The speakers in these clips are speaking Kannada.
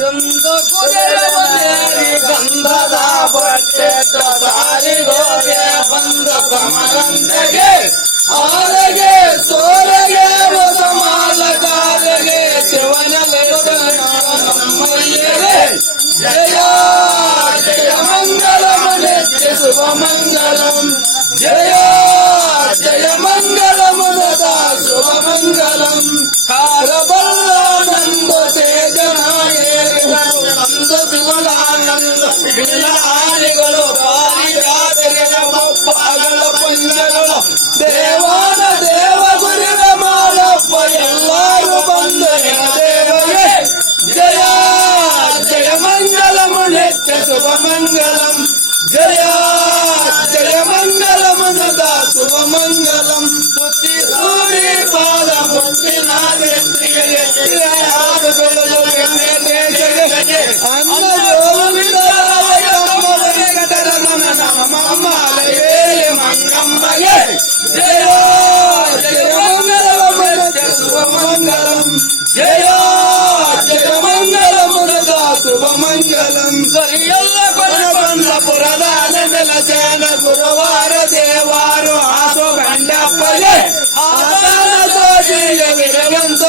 ಎಂದು ಕುದಿರುವುದೇರಿ ಗಂಧದ ಬಟ್ಟೆ ಸಾರಿಗೋಗೆ ಬಂದು ಕಮಲಂತೆಗೆ ಆರೆಗೆ ಸೋರೆಗೆ ಹೊಸ ಮಾಲಗಾರೆಗೆ ಶಿವನಲೆದು ನಮ್ಮಲ್ಲಿಗೆ ಜಯ ಜಯ ಮಂಗಲಂ ನಿತ್ಯ ಶುಭ ಮಂಗಲಂ ಜಯ ಜಯ ಮಂಗಲಂ ಸದಾ ಶುಭ ಮಂಗಲಂ ಕಾರಬಲ್ಲಾನಂದ ತೇಜನಾಯಕರು ನಂದ ಶಿವನಾನಂದ ಬಿಲಾಡಿಗಳು ಪಾರಿಜಾತಗಳ ಮೊಪ್ಪಾಗಳ ಪುಂಜಗಳ ದೇವಾನ ದೇವ ಗುರಿಗ ಮಾಲಪ್ಪ ಎಲ್ಲರೂ ಬಂದು ದೇವರೇ ಜಯ ಜಯ ಮಂಗಲಂ ನಿತ್ಯ ಶುಭ ಮಂಗಲಂ ಜಯ ಜಯ ಮಂಗಲಂ ಸದಾ ಶುಭ ಮಂಗಲಂ ಸ್ತುತಿ ಸೂರಿ ಪಾದ ಮುತ್ತಿನಾಗೆತ್ತಿಗೆ ಅನ್ನ ಮಂಗಮ್ಮಗೆ ಜಯ ಜಯ ಮಂಗಲಂ ಶುಭ ಮಂಗಲಂ ಜಯ ಜಯ ಮಂಗಲಂ ಸದಾ ಶುಭ ಮಂಗಲಂ ಸರಿಯಲ್ಲ ಕೊನೆಗೊಂಡ ಪುರದಾನ ನೆಲಸೇನ ಗುರುವಾರ ದೇವಾರು ಆಸೋ ಗಂಡಪ್ಪಗೆ ಆತನ ಸೋಜಿಗೆ ವಿರವಂತ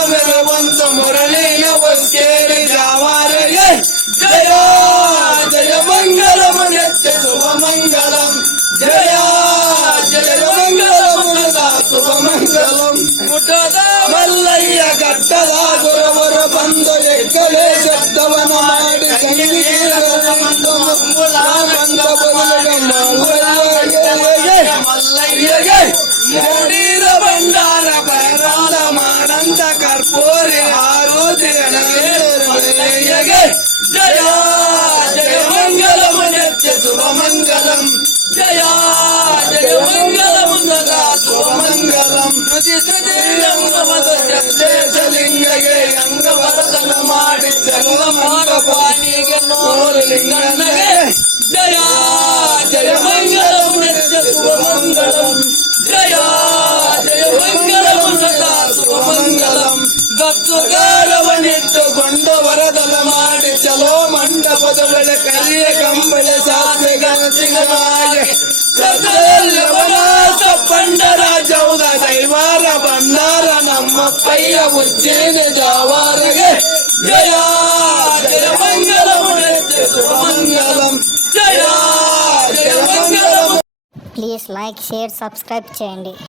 ಮುರಳಿಯ ವಸ್ಕೇರಿ ಜಾವಾರಿಗೆ ಜಯ ಜಯ ಮಂಗಲಂ ನಿತ್ಯ ಶುಭ ಮಂಗಲಂ ಜಯ ಜಯ ಮಂಗಲಂ ಸದಾ ಶುಭ ಮಂಗಲಂ ಮುಟ್ಟದ ಮಲ್ಲಯ್ಯ ಕಟ್ಟದ ಗುರವರು ಬಂದು ಎಕ್ಕಲೆ ಶಬ್ದವನ್ನು ಮಾಡಿ ಮಲ್ಲಯ್ಯಗೆ ಮೂಡಿದ ಭಂಡಾರ ಬರಾದ ಮಾನಂದ ಕರ್ಪೂರಿ ಆರೋತಿ ಮಲ್ಲಯ್ಯಗೆ ಜಯ ಜಯ ಮಂಗಲಂ ನಿತ್ಯ ಶುಭ ಮಂಗಲಂ ಜಯ ಜಯ ಮಂಗಲಂ ಸದಾ ಶುಭ ಮಂಗಲಂ ಶ್ರುತಿ ಶ್ರುತಿ ಅಂಗಮದ ಚಂದೇಶಲಿಂಗಗೆ ಅಂಗವರದನ ಮಾಡಿ ಚಂಗಮಾರ ಪಾಣಿಗೆ ನೋರಲಿಂಗಣ್ಣಗೆ ಜಯ ಜಯ ಮಂಗಲಂ ನಿತ್ಯ ಶುಭ ಮಂಗಲಂ ಜಯ ಜಯ ಮಂಗಲಂ ಸದಾ ಶುಭ ಮಂಗಲಂ ಗತ್ತುಗಾರವನ್ನಿಟ್ಟುಕೊಂಡು ವರದಲ ಮಾಡಿ ಚಲೋ ಮಂಡಪದ ವೇಳೆ ಕಲಿಯ ಕಂಬಳೆ ಸಾಧೆ ಗಣಸಿಗನಾಗೆ ಸದಲ್ಲವನಾಥ ಪಂಡರ ಜೌದ ದೈವಾರ ಭಂಡಾರ ನಮ್ಮಪ್ಪಯ್ಯ ಉಜ್ಜೇನ ಜಾವಾರಗೆ ಜಯ ಜಯ ಮಂಗಲಂ ನಿತ್ಯ ಶುಭ మంగళం జయ జయ మంగళం. ప్లీజ్ లైక్ షేర్ సబ్స్క్రైబ్ చేయండి.